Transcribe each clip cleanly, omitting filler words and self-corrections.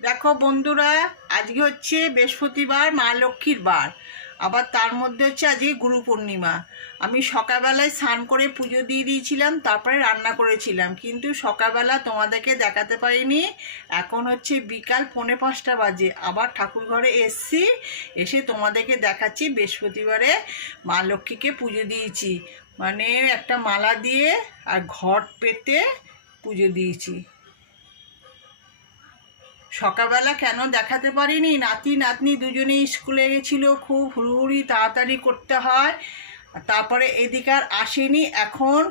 দেখো বন্ধুরা, আজকে হচ্ছে বৃহস্পতিবার, মা লক্ষ্মীর বার। আবার তার মধ্যে হচ্ছে আজকে গুরু পূর্ণিমা। আমি সকালবেলায় স্নান করে পুজো দিয়ে দিয়েছিলাম, তারপরে রান্না করেছিলাম, কিন্তু সকালবেলা তোমাদেরকে দেখাতে পারিনি। এখন হচ্ছে বিকাল 4:45 বাজে, আবার ঠাকুর ঘরে এসছি, এসে তোমাদেরকে দেখাচ্ছি। বৃহস্পতিবারে মা লক্ষ্মীকে পুজো দিয়েছি, মানে একটা মালা দিয়ে আর ঘট পেতে পুজো দিয়েছি। সকালবেলা কেন দেখাতে পারিনি, নাতি নাতনি দুজনেই স্কুলে গেছিলো, খুব হুড়োহুড়ি তাড়াতাড়ি করতে হয়। তারপরে এদিকে আর আসেনি। এখন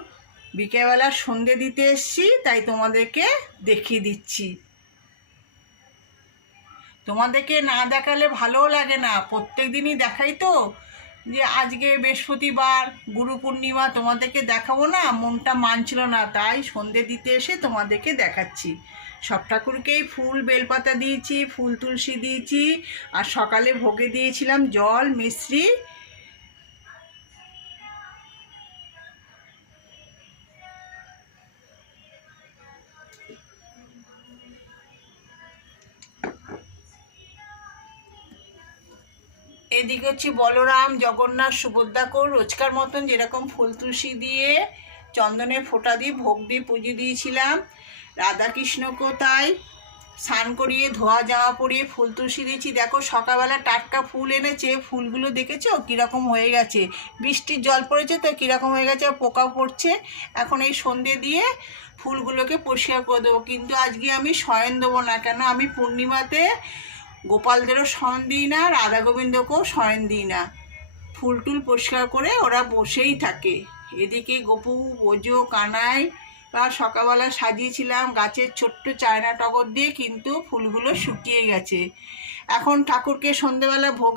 বিকেলবেলা সন্ধে দিতে এসছি, তাই তোমাদেরকে দেখিয়ে দিচ্ছি। তোমাদেরকে না দেখালে ভালোও লাগে না, প্রত্যেক দিনই দেখাই তো, যে আজকে বৃহস্পতিবার গুরু পূর্ণিমা তোমাদেরকে দেখাবো না, মনটা মানছিল না, তাই সন্ধে দিতে এসে তোমাদেরকে দেখাচ্ছি। সব ঠাকুরকেই ফুল বেলপাতা দিয়েছি, ফুল তুলসী দিয়েছি, আর সকালে ভোগে দিয়েছিলাম জল মিশ্রি। এদিকে হচ্ছে বলরাম, জগন্নাথ, সুভদ্রাকেও রোজকার মতন যেরকম ফুল তুলসী দিয়ে চন্দনের ফোঁটা দিয়ে ভোগ দিয়ে পুজো দিয়েছিলাম। রাধাকৃষ্ণকেও তাই স্নান করিয়ে ধোয়া জামা পরিয়ে ফুল তুলসী দিয়েছি। দেখো সকালবেলা টাটকা ফুল এনেছে, ফুলগুলো দেখেছো কীরকম হয়ে গেছে, বৃষ্টির জল পড়েছে তো কীরকম হয়ে গেছে, পোকা পড়ছে। এখন এই সন্ধে দিয়ে ফুলগুলোকে পরিষ্কার করে দেবো, কিন্তু আজকে আমি শয়ন দেবো না, কেন আমি পূর্ণিমাতে গোপালদেরও শয়ন দিই না, রাধা গোবিন্দকেও শয়ন দিই না। ফুল টুল পরিষ্কার করে ওরা বসেই থাকে। এদিকে গপু, বোজো, কানাই বা সকালবেলা সাজিয়েছিলাম গাছের ছোট্ট চায়না টগর দিয়ে, কিন্তু ফুলগুলো শুকিয়ে গেছে। এখন ঠাকুরকে সন্ধেবেলা ভোগ